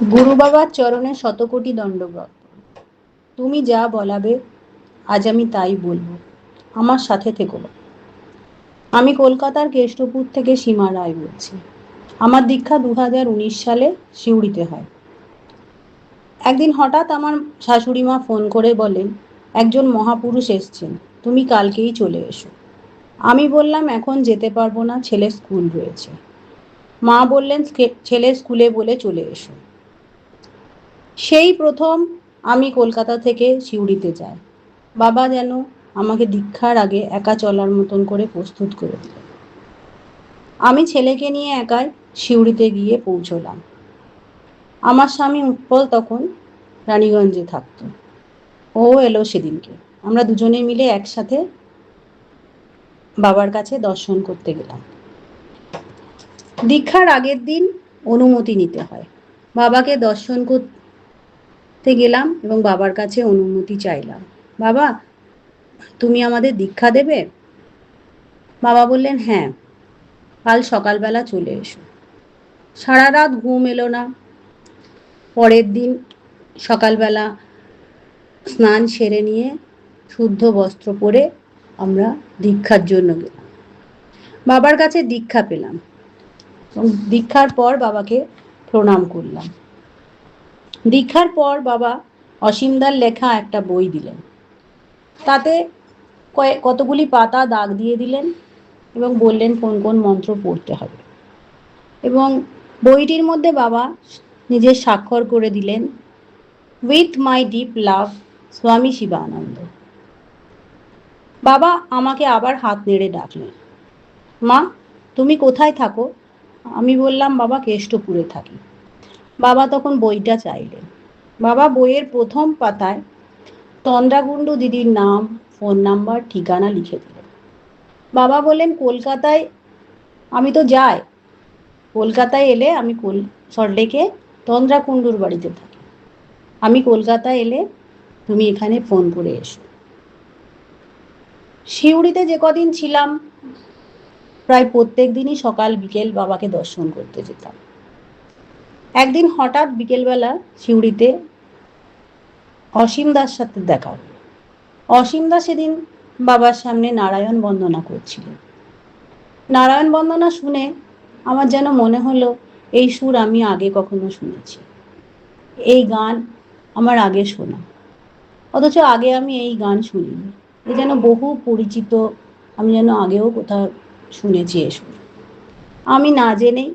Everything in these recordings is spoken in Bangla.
গুরু বাবার চরণে শতকোটি দণ্ডবত। তুমি যা বলাবে আজ আমি তাই বলবো। আমার সাথে থেকো। আমি কলকাতার কেষ্টপুর থেকে সীমা রায় বলছি। আমার দীক্ষা 2019 সালে সিউড়িতে হয়। একদিন হঠাৎ আমার শাশুড়ি মা ফোন করে বলেন, একজন মহাপুরুষ এসছেন, তুমি কালকেই চলে এসো। আমি বললাম এখন যেতে পারবো না, ছেলের স্কুল রয়েছে। মা বললেন ছেলের স্কুলে বলে চলে এসো। সেই প্রথম আমি কলকাতা থেকে সিউড়িতে যাই। বাবা যেন আমাকে দীক্ষার আগে একা চলার মতন করে প্রস্তুত করে দিলেন। আমি ছেলেকে নিয়ে একাই সিউড়িতে গিয়ে পৌঁছলাম। আমার স্বামী উৎপল তখন রানীগঞ্জে থাকতো। ও এলো সেদিনকে। আমরা দুজনে মিলে একসাথে বাবার কাছে দর্শন করতে গেলাম। দীক্ষার আগের দিন অনুমতি নিতে হয়। বাবাকে দর্শন করতে গেলাম এবং বাবার কাছে অনুমতি চাইলাম। বাবা, তুমি আমাদের দীক্ষা দেবে? বাবা বললেন, হ্যাঁ, কাল সকালবেলা চলে এসো। সারা রাত ঘুম এলো না। পরের দিন সকালবেলা স্নান সেরে নিয়ে শুদ্ধ বস্ত্র পরে আমরা দীক্ষার জন্য গেলাম। বাবার কাছে দীক্ষা পেলাম এবং দীক্ষার পর বাবাকে প্রণাম করলাম। দীক্ষার পর বাবা অসীমদার লেখা একটা বই দিলেন। তাতে কতগুলি পাতা দাগ দিয়ে দিলেন এবং বললেন কোন কোন মন্ত্র পড়তে হবে। এবং বইটির মধ্যে বাবা নিজের স্বাক্ষর করে দিলেন, উইথ মাই ডিপ লাভ, স্বামী শিবানন্দ। বাবা আমাকে আবার হাত নেড়ে ডাকলেন, মা, তুমি কোথায় থাকো? আমি বললাম, বাবা, কেষ্টপুরে থাকি। বাবা তখন বইটা চাইলেন। বাবা বইয়ের প্রথম পাতায় তন্দ্রাকুণ্ডু দিদির নাম, ফোন নাম্বার, ঠিকানা লিখে দিলেন। বাবা বললেন, কলকাতায় আমি তো যাই, কলকাতায় এলে আমি সল্টলেকে তন্দ্রাকুণ্ডুর বাড়িতে থাকি। আমি কলকাতায় এলে তুমি এখানে ফোন করে এসো। সিউড়িতে যে কদিন ছিলাম প্রায় প্রত্যেক দিনই সকাল বিকেল বাবাকে দর্শন করতে যেতাম। একদিন হঠাৎ বিকেলবেলা সিউড়িতে অসীম দার সাথে দেখা হলো। অসীম দা সেদিন বাবার সামনে নারায়ণ বন্দনা করছিলেন। নারায়ণ বন্দনা শুনে আমার যেন মনে হলো এই সুর আমি আগে কখনো শুনেছি, এই গান আমার আগে শোনা, অথচ আগে আমি এই গান শুনিনি। এ যেন বহু পরিচিত, আমি যেন আগেও কোথাও শুনেছি এ সুর। আমি না জেনেই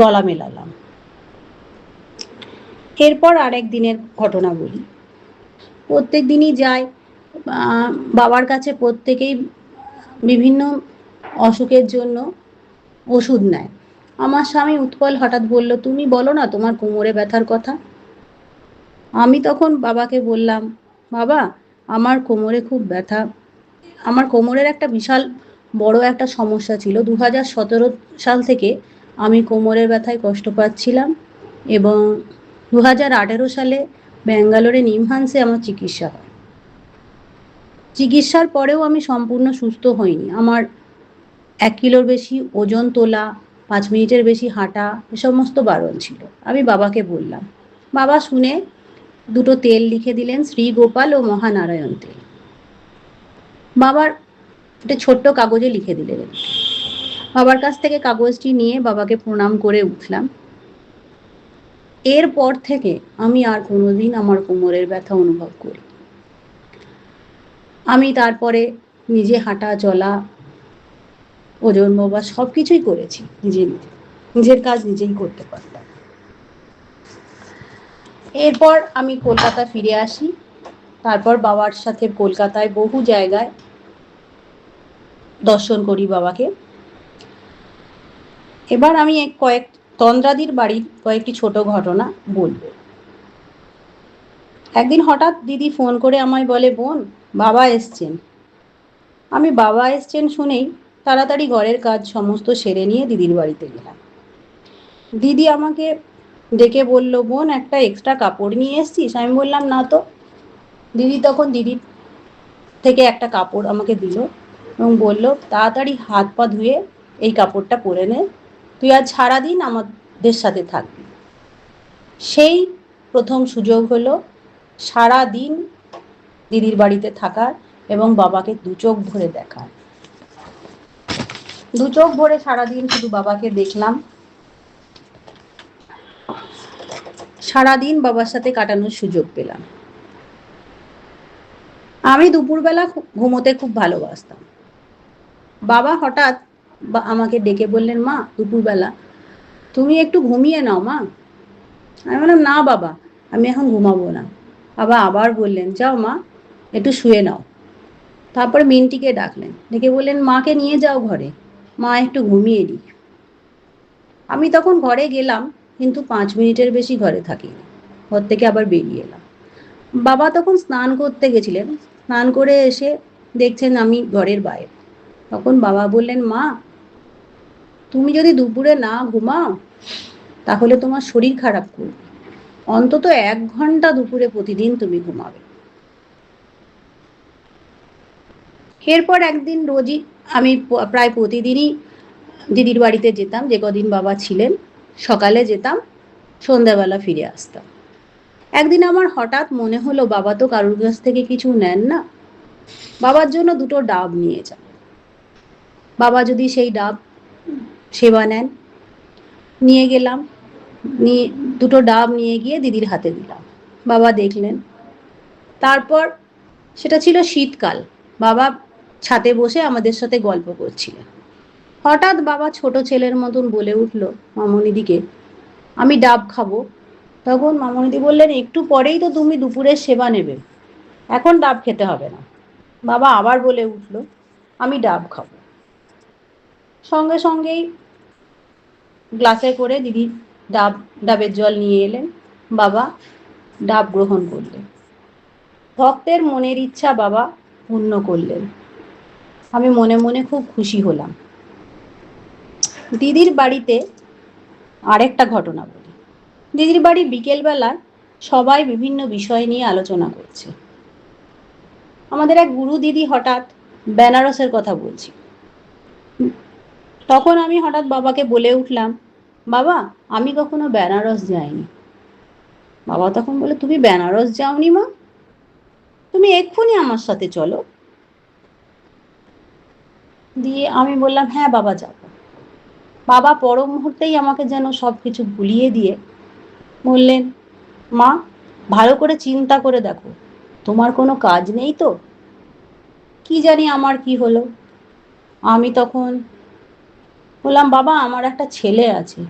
গলা মেলালাম। এরপর আরেক দিনের ঘটনা বলি। প্রত্যেক দিনই যাই বাবার কাছে, প্রত্যেকেই বিভিন্ন অসুখের জন্য ওষুধ নেয়। আমার স্বামী উৎপল হঠাৎ বলল, তুমি বলো না তোমার কোমরে ব্যথার কথা। আমি তখন বাবাকে বললাম, বাবা, আমার কোমরে খুব ব্যথা। আমার কোমরের একটা বিশাল বড় একটা সমস্যা ছিল। 2017 সাল থেকে আমি কোমরের ব্যথায় কষ্ট পাচ্ছিলাম এবং 2018 সালে ব্যাঙ্গালোরে নিমহান্সে আমার চিকিৎসা হয়। চিকিৎসার পরেও আমি সম্পূর্ণ সুস্থ হইনি। আমার 1 কিলোর বেশি ওজন তোলা, 5 মিনিটের বেশি হাঁটা, এ সমস্ত বারণ ছিল। আমি বাবাকে বললাম। বাবা শুনে দুটো তেল লিখে দিলেন, শ্রী গোপাল ও মহানারায়ণ তেল। বাবার একটা ছোট্ট কাগজে লিখে দিলেন। বাবার কাছ থেকে কাগজটি নিয়ে বাবাকে প্রণাম করে উঠলাম। এরপর থেকে আমি আর কোনোদিন আমার কোমরের ব্যথা অনুভব করি। আমি তারপরে নিজে হাঁটা চলা, ওজন বাবা সব কিছুই করেছি নিজের কাজ নিজেই করতে পারতাম। এরপর আমি কলকাতা ফিরে আসি। তারপর বাবার সাথে কলকাতায় বহু জায়গায় দর্শন করি বাবাকে। এবার আমি তন্দ্রাদির বাড়ির কয়েকটি ছোট ঘটনা বলবো। একদিন হঠাৎ দিদি ফোন করে আমায় বলে, বোন, বাবা এসছেন। আমি বাবা এসছেন শুনেই তাড়াতাড়ি ঘরের কাজ সমস্ত সেরে নিয়ে দিদির বাড়িতে গেলাম। দিদি আমাকে ডেকে বলল, বোন, একটা এক্সট্রা কাপড় নিয়ে এসছিস? আমি বললাম, না তো। দিদি তখন দিদির থেকে একটা কাপড় আমাকে দিল এবং বলল, তাড়াতাড়ি হাত পা ধুয়ে এই কাপড়টা পরে নে, তুই আজ সারাদিন আমার আমাদের সাথে থাকবি। সেই প্রথম সুযোগ হলো সারা দিন দিদির বাড়িতে থাকার এবং বাবাকে দু চোখ ভরে দেখার। দু চোখ ভরে সারাদিন শুধু বাবাকে দেখলাম, সারাদিন বাবার সাথে কাটানোর সুযোগ পেলাম। আমি দুপুরবেলা ঘুমোতে খুব ভালোবাসতাম। বাবা হঠাৎ আমাকে ডেকে বললেন, মা দুপুরবেলা তুমি একটু ঘুমিয়ে নাও মা। আমি বললাম, না বাবা, আমি এখন ঘুমাবো না। বাবা আবার বললেন, যাও মা একটু শুয়ে নাও। তারপরে মিন্টিকে ডাকলেন, ডেকে বললেন, মাকে নিয়ে যাও ঘরে, মা একটু ঘুমিয়ে নিক। আমি তখন ঘরে গেলাম, কিন্তু 5 মিনিটের বেশি ঘরে থাকিনি, ঘর থেকে আবার বেরিয়ে এলাম। বাবা তখন স্নান করতে গেছিলেন, স্নান করে এসে দেখছেন আমি ঘরের বাইরে। তখন বাবা বললেন, মা তুমি যদি দুপুরে না ঘুমাও তাহলে তোমার শরীর খারাপ করবে, অন্তত 1 ঘন্টা দুপুরে প্রতিদিন তুমি ঘুমাবে। এরপর একদিন রোজই আমি প্রায় প্রতিদিনই দিদির বাড়িতে যেতাম, যে কদিন বাবা ছিলেন। সকালে যেতাম, সন্ধ্যাবেলা ফিরে আসতাম। একদিন আমার হঠাৎ মনে হলো, বাবা তো কারুর কাছ থেকে কিছু নেন না, বাবার জন্য 2টো ডাব নিয়ে যান। বাবা যদি সেই ডাব সেবা নেন। নিয়ে গেলাম, নিয়ে 2টো ডাব নিয়ে গিয়ে দিদির হাতে দিলাম। বাবা দেখলেন। তারপর সেটা ছিল শীতকাল, বাবা ছাদে বসে আমাদের সাথে গল্প করছিলেন। হঠাৎ বাবা ছোট ছেলের মতন বলে উঠল মামনিদিকে, আমি ডাব খাবো। তখন মামনিদি বললেন, একটু পরেই তো তুমি দুপুরের সেবা নেবে, এখন ডাব খেতে হবে না। বাবা আবার বলে উঠল, আমি ডাব খাবো। সঙ্গে সঙ্গেই গ্লাসে করে দিদি ডাবের জল নিয়ে এলেন। বাবা ডাব গ্রহণ করলেন। ভক্তের মনের ইচ্ছা বাবা পূর্ণ করলেন। আমি মনে মনে খুব খুশি হলাম। দিদির বাড়িতে আরেকটা ঘটনা বলি। দিদির বাড়ি বিকেলবেলা সবাই বিভিন্ন বিষয় নিয়ে আলোচনা করছে। আমাদের এক গুরু দিদি হঠাৎ বেনারসের কথা বলছি। তখন আমি হঠাৎ বাবাকে বলে উঠলাম, বাবা আমি কখনো বেনারস যাইনি। বাবা তখন বলে, তুমি বেনারস যাওনি মা? তুমি এক্ষুনি আমার সাথে চলো। দিয়ে আমি বললাম, হ্যাঁ বাবা যাব। বাবা পর মুহূর্তেই আমাকে যেন সব কিছু ভুলিয়ে দিয়ে বললেন, মা ভালো করে চিন্তা করে দেখো, তোমার কোনো কাজ নেই তো? কি জানি আমার কি হলো। আমি তখন বললাম, বাবা আমার একটা ছেলে আছে,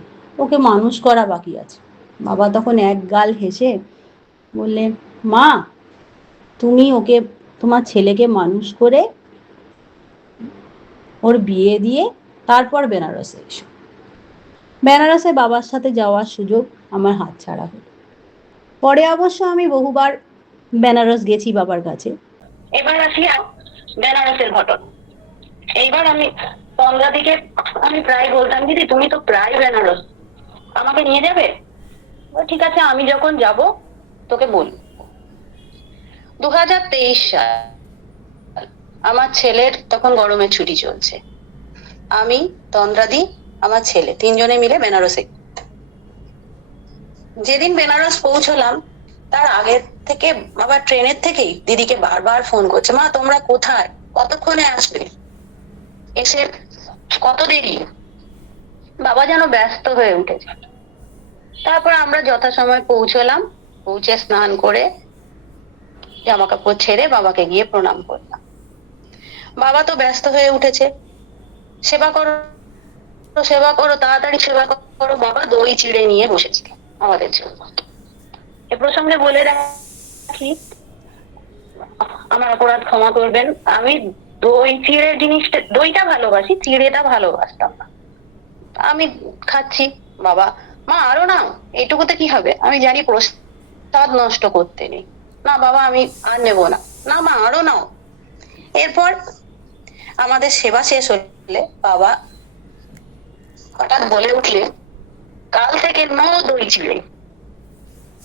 ওকে মানুষ করা বাকি আছে। বাবা তখন এক গাল হেসে বললেন, মা তুমি ওকে, তোমার ছেলেকে মানুষ করে ওর বিয়ে দিয়ে তারপর বেনারসে এসো। বেনারসে বাবার সাথে যাওয়ার সুযোগ আমার হাতছাড়া হলো। পরে অবশ্য আমি বহুবার বেনারস গেছি বাবার কাছে। এবার আসি বেনারসের ঘটনা। এইবার আমি তন্দ্রাদিকে আমি প্রায় বলতাম, দিদি তুমি তো প্রায় বেনারস, আমাকে নিয়ে যাবে? ঠিক আছে, আমি যখন যাব তোকে বলবো। 2023 সাল, আমার ছেলের তখন গরমের ছুটি চলছে। আমি, তন্দ্রাদি, আমার ছেলে, 3 জনে মিলে বেনারসে। যেদিন বেনারস পৌঁছলাম তার আগের থেকে বাবা ট্রেনের থেকেই দিদিকে বারবার ফোন করছে, মা তোমরা কোথায়, কতক্ষণে আসবে, এসে কত দেরি। বাবা যেন ব্যস্ত হয়ে উঠেছে। তারপর আমরা যথাসময় পৌঁছলাম, পৌঁছে স্নান করে জামা কাপড় ছেড়ে বাবাকে গিয়ে প্রণাম করলাম। বাবা তো ব্যস্ত হয়ে উঠেছে, সেবা করো সেবা করো, তাড়াতাড়ি সেবা করো। বাবা দই চিড়ে নিয়ে বসেছিল আমাদের জন্য। এ প্রসঙ্গে বলে রাখি, আমার অপরাধ ক্ষমা করবেন, আমি দই চিড়ে জিনিসটা, দইটা ভালোবাসি, চিড়েটা ভালোবাসতাম না। আমি খাচ্ছি, বাবা মা আরো নাও, এইটুকুতে কি হবে, আমি জানি প্রসাদ নষ্ট করতে নেই। না বাবা আমি আর নেবো না। না মা আরো নাও। এরপর আমাদের সেবা শেষ হলে বাবা হঠাৎ বলে উঠলেন, কাল থেকে নো দই চিড়ে,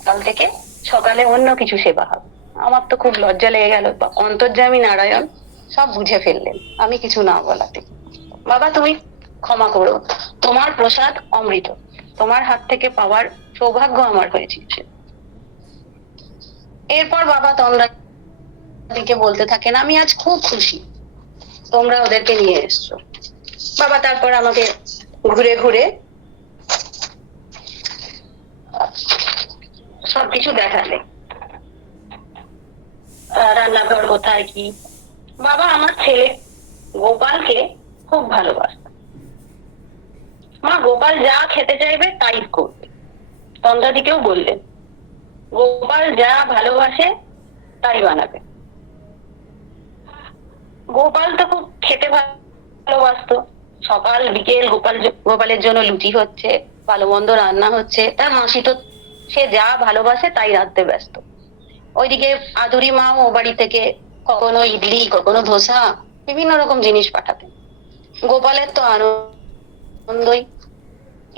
কাল থেকে সকালে অন্য কিছু সেবা হবে। আমার তো খুব লজ্জা লেগে গেল। অন্তর্যামী নারায়ণ সব বুঝে ফেললেন আমি কিছু না বলাতে। বাবা তুমি ক্ষমা করো, তোমার প্রসাদ অমৃত, তোমার হাত থেকে পাওয়ার সৌভাগ্য আমার হয়েছিল। এরপর বাবা তন্দ্রাদিকে বলতে থাকেন, আমি আজ খুব খুশি তোমরা ওদেরকে নিয়ে এসছো। বাবা তারপর আমাকে ঘুরে ঘুরে সবকিছু দেখালে, রান্নাঘর কোথায় কি। বাবা আমার ছেলে গোপালকে খুব ভালোবাসত। মা গোপাল যা খেতে চাইবে তাই করবে। তন্দ্রাদিকেও বললেন গোপাল যা ভালোবাসে তাই বানাবে। গোপাল তো খুব খেতে ভালোবাসতো। সকাল বিকেল গোপালের জন্য লুচি হচ্ছে, ভালো মন্দ রান্না হচ্ছে। তার মাসি তো সে যা ভালোবাসে তাই রাঁধতে ব্যস্ত। ওইদিকে আদুরি মা ও বাড়ি থেকে কখনো ইডলি কখনো ধোসা বিভিন্ন রকম জিনিস পাঠাতেন। গোপালের তো আনন্দই,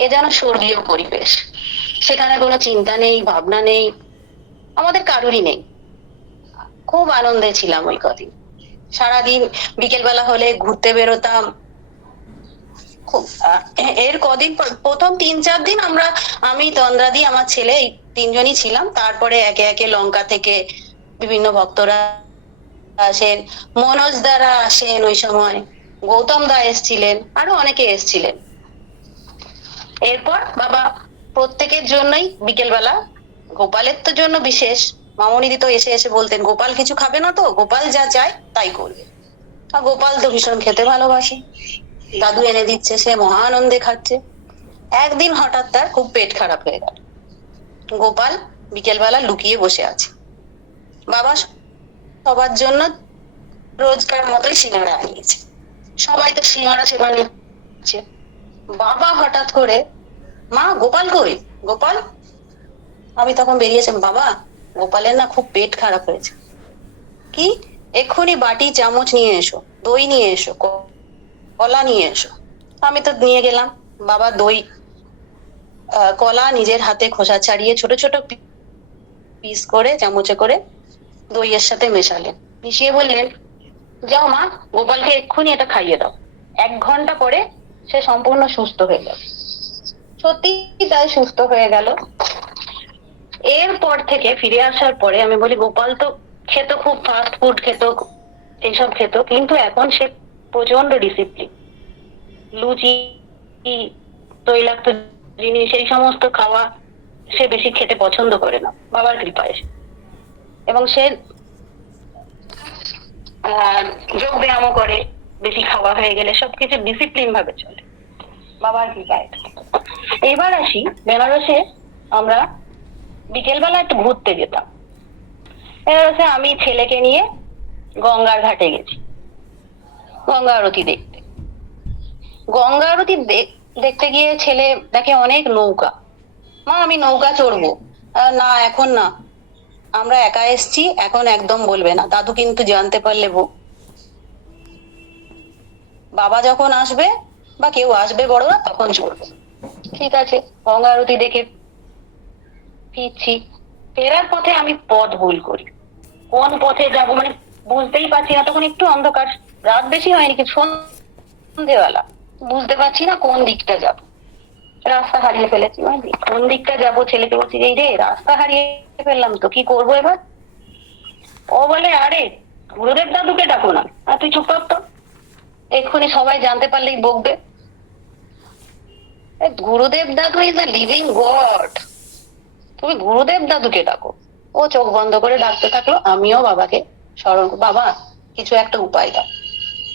এ যেন স্বর্গীয় পরিবেশ। সেখানে কোনো চিন্তা নেই, ভাবনা নেই, আমাদের কারোরই নেই। খুব আনন্দে ছিলাম ওই কদিন। সারাদিন বিকেল বেলা হলে ঘুরতে বেরোতাম। খুব এর কদিন প্রথম 3-4 দিন আমি তন্দ্রাদি আমার ছেলে এই 3জনই ছিলাম। তারপরে একে একে লঙ্কা থেকে বিভিন্ন ভক্তরা আসেন, মনোজ দ্বারা আসেন, ওই সময় গৌতম দা এসছিলেন, আরো অনেকে এসছিলেন। এরপর বাবা প্রত্যেকের জন্যই বিকেল বেলা, গোপালের তো জন্য বিশেষ, মামনিদি তো এসে এসে বলতেন গোপাল কিছু খাবে না তো, গোপাল যা চায় তাই করবে। আর গোপাল তো ভীষণ খেতে ভালোবাসে, দাদু এনে দিচ্ছে, সে মহা আনন্দে খাচ্ছে। একদিন হঠাৎ তার খুব পেট খারাপ হয়ে গেল। গোপাল বিকেল বেলা লুকিয়ে বসে আছে। বাবা সবার জন্য রোজকার মতোই সিঙ্গাড়া আনিয়েছে। সবাই তো সিঙ্গাড়া সেবা নিচ্ছে। বাবা হঠাৎ করে, মা গোপাল কই, গোপাল? আমি তখন বেরিয়েছি, বাবা গোপালের না খুব পেট খারাপ হয়েছে। কি? এক্ষুনি বাটি চামচ নিয়ে এসো, দই নিয়ে এসো, কলা নিয়ে এসো। আমি তো নিয়ে গেলাম। বাবা দই কলা নিজের হাতে খোসা ছাড়িয়ে ছোট ছোট পিস করে চামচে করে দইয়ের সাথে মেশালেন। মিশিয়ে বললেন, যাও মা, গোপালকে এক্ষুনি এটা খাইয়ে দাও। 1 ঘন্টা পরে সে সম্পূর্ণ সুস্থ হয়ে গেল। সত্যি তাই সুস্থ হয়ে গেল। এরপর থেকে ফিরে আসার পরে আমি বলি, গোপাল তো খেত, খুব ফাস্ট ফুড খেত, এইসব খেত, কিন্তু এখন সে প্রচন্ড ডিসিপ্লিন। লুচি, তৈলাক্ত জিনিস, এই সমস্ত খাওয়া সে বেশি খেতে পছন্দ করে না, বাবার কৃপায়। এবং সে যোগ ব্যায়ামও করে, বেশি খাওয়া হয়ে গেলে সবকিছু ডিসিপ্লিন ভাবে চলে, বাবার কৃপায়। এবার আসি, বেনারসে আমরা বিকেলবেলা একটু ঘুরতে যেতাম। বেনারসে আমি ছেলেকে নিয়ে গঙ্গার ঘাটে গেছি গঙ্গা আরতি দেখতে। গঙ্গা আরতি দেখতে গিয়ে ছেলে দেখে অনেক নৌকা। মা আমি নৌকা চড়বো। না এখন না, আমরা একা এসছি, এখন একদম বলবে না, দাদু কিন্তু জানতে পারলে বাবা যখন আসবে বা কেউ আসবে বড়রা তখন চড়বে। ঠিক আছে, গঙ্গা আরতি দেখে ফিরছি। ফেরার পথে আমি পথ ভুল করি, কোন পথে যাব মানে বুঝতেই পারছি না। তখন একটু অন্ধকার, রাত বেশি হয়নি, কি সন্ধ্যেবেলা, বুঝতে পারছি না কোন দিকটা যাব। রাস্তা হারিয়ে ফেলেছি, কোন দিকটা যাব। ছেলেকে বলছি, এই রে রাস্তা হারিয়ে ফেললাম তো, কি করবো এবার? ও বলে, আরে গুরুদেব দাদুকে ডাকো না। আর তুই চুপ কর তো, এক্ষুনি সবাই জানতে পারলেই বকবে। গুরুদেব দাদু ইজ আ লিভিং গড, তুমি গুরুদেব দাদুকে ডাকো। ও চোখ বন্ধ করে ডাকতে থাকলো। আমিও বাবাকে স্মরণ, বাবা কিছু একটা উপায় দাও।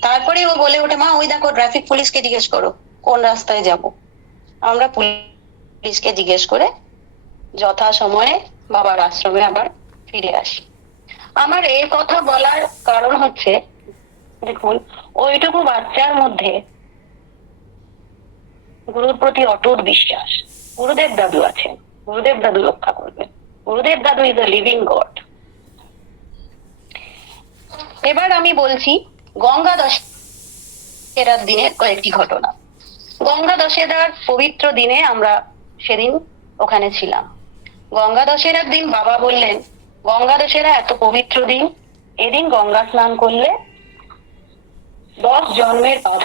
তারপরে ও বলে ওঠে, মা ওই দেখো ট্রাফিক পুলিশকে জিজ্ঞেস করো কোন রাস্তায় যাব। আমরা পুলিশকে জিজ্ঞেস করে যথা সময়ে বাবার আশ্রমে আবার ফিরে আসি। আমার এই কথা বলার কারণ হচ্ছে, দেখুন ওইটুকু বাচ্চার মধ্যে গুরুর প্রতি অটুট বিশ্বাস। গুরুদেব দাদু আছেন, গুরুদেব দাদু রক্ষা করবেন, গুরুদেব দাদু ইজ আ লিভিং গড। এবার আমি বলছি গঙ্গা দশেরার দিনের কয়েকটি ঘটনা। গঙ্গা দশেরার পবিত্র দিনে আমরা সেদিন ওখানে ছিলাম। গঙ্গা দশেরার দিন বাবা বললেন, গঙ্গা দশেরা এত পবিত্র দিন, এদিন গঙ্গা স্নান করলে 10 জন্মের পাপ।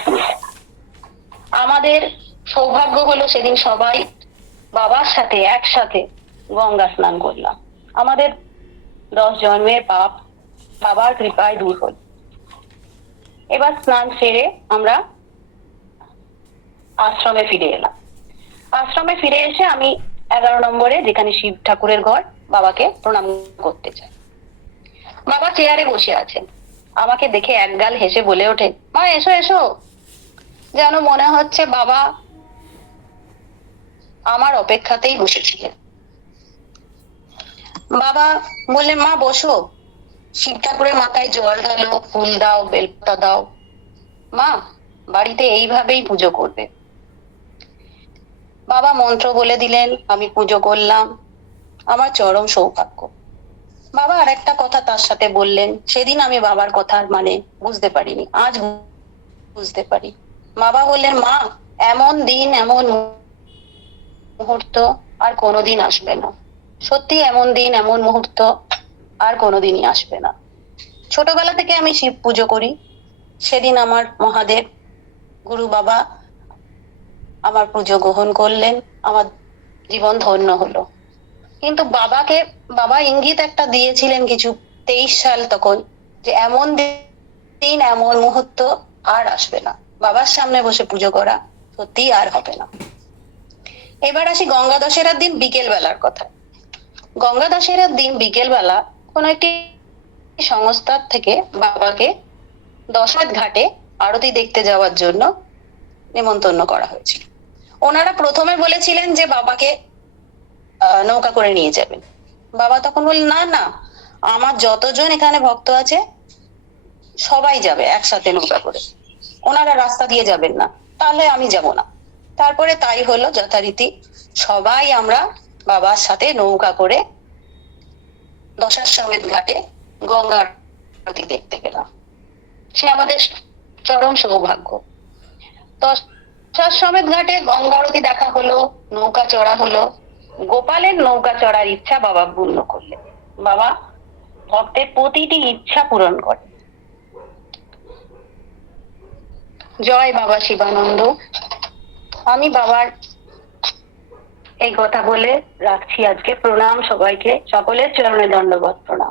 আমাদের সৌভাগ্য হলো সেদিন সবাই বাবার সাথে একসাথে গঙ্গা স্নান করলাম। আমাদের 10 জন্মের পাপ বাবার কৃপায় দূর হল। এবার স্নান সেরে আমরা আশ্রমে ফিরে এলাম। আশ্রমে ফিরে এসে আমি 11 নম্বরে, যেখানে শিব ঠাকুরের ঘর, বাবাকে প্রণাম করতে চাই। বাবা চেয়ারে বসে আছেন। আমাকে দেখে একগাল হেসে বলে ওঠে, মা এসো এসো। যেন মনে হচ্ছে বাবা আমার অপেক্ষাতেই বসেছিলেন। বাবা বললেন, মা বসো, শিব ঠাকুরের মাথায় জল ঢালো, ফুল দাও, বেলপাতা দাও। মা বাড়িতে এইভাবেই পুজো করবে। বাবা মন্ত্র বলে দিলেন, আমি পুজো করলাম। আমার চরম সৌভাগ্য। বাবা আর একটা কথা তার সাথে বললেন, সেদিন আমি বাবার কথার মানে বুঝতে পারিনি, আজ বুঝতে পারি। বাবা বললেন, মা এমন দিন, এমন মুহূর্ত আর কোনোদিন আসবে না। সত্যি এমন দিন, এমন মুহূর্ত আর কোনোদিনই আসবে না। ছোটবেলা থেকে আমি শিব পুজো করি। সেদিন আমার মহাদেব গুরু বাবা আমার পুজো গ্রহণ করলেন, আমার জীবন ধন্য হলো। কিন্তু বাবা ইঙ্গিত একটা দিয়েছিলেন কিছু 23 সাল তখন, যে এমন দিন, এমন মুহূর্ত আর আসবে না। বাবার সামনে বসে পুজো করা সত্যি আর হবে না। এবার আসি গঙ্গা দশেরার দিন বিকেল বেলার কথা। গঙ্গা দশেরার দিন বিকেল বেলা কোন একটি সংস্থার থেকে বাবাকে দশরথ ঘাটে আরতি দেখতে যাওয়ার জন্য নিমন্ত্রণ করা হয়েছিল। ওনারা প্রথমে বলেছিলেন যে বাবাকে নৌকা করে নিয়ে যাবেন। বাবা তখন বললেন, না না, আমার যতজন এখানে ভক্ত আছে সবাই যাবে একসাথে নৌকা করে, ওনারা রাস্তা দিয়ে যাবেন না, তাহলে আমি যাব না। তারপরে তাই হলো, যথারীতি সবাই আমরা বাবার সাথে নৌকা করে দশাশ্বমেধ ঘাটে গঙ্গার আরতি দেখতে গেলাম। সে আমাদের চরম সৌভাগ্য। দশাশ্বমেধ ঘাটে গঙ্গা আরতি দেখা হলো, নৌকা চড়া হলো। গোপালের নৌকা চড়ার ইচ্ছা বাবা পূর্ণ করলেন। বাবা ভক্তের প্রতিটি ইচ্ছা পূরণ করে। জয় বাবা শিবানন্দ। আমি বাবার এই কথা বলে রাখছি আজকে। প্রণাম সবাইকে, সকলের চরণে দণ্ডবত প্রণাম।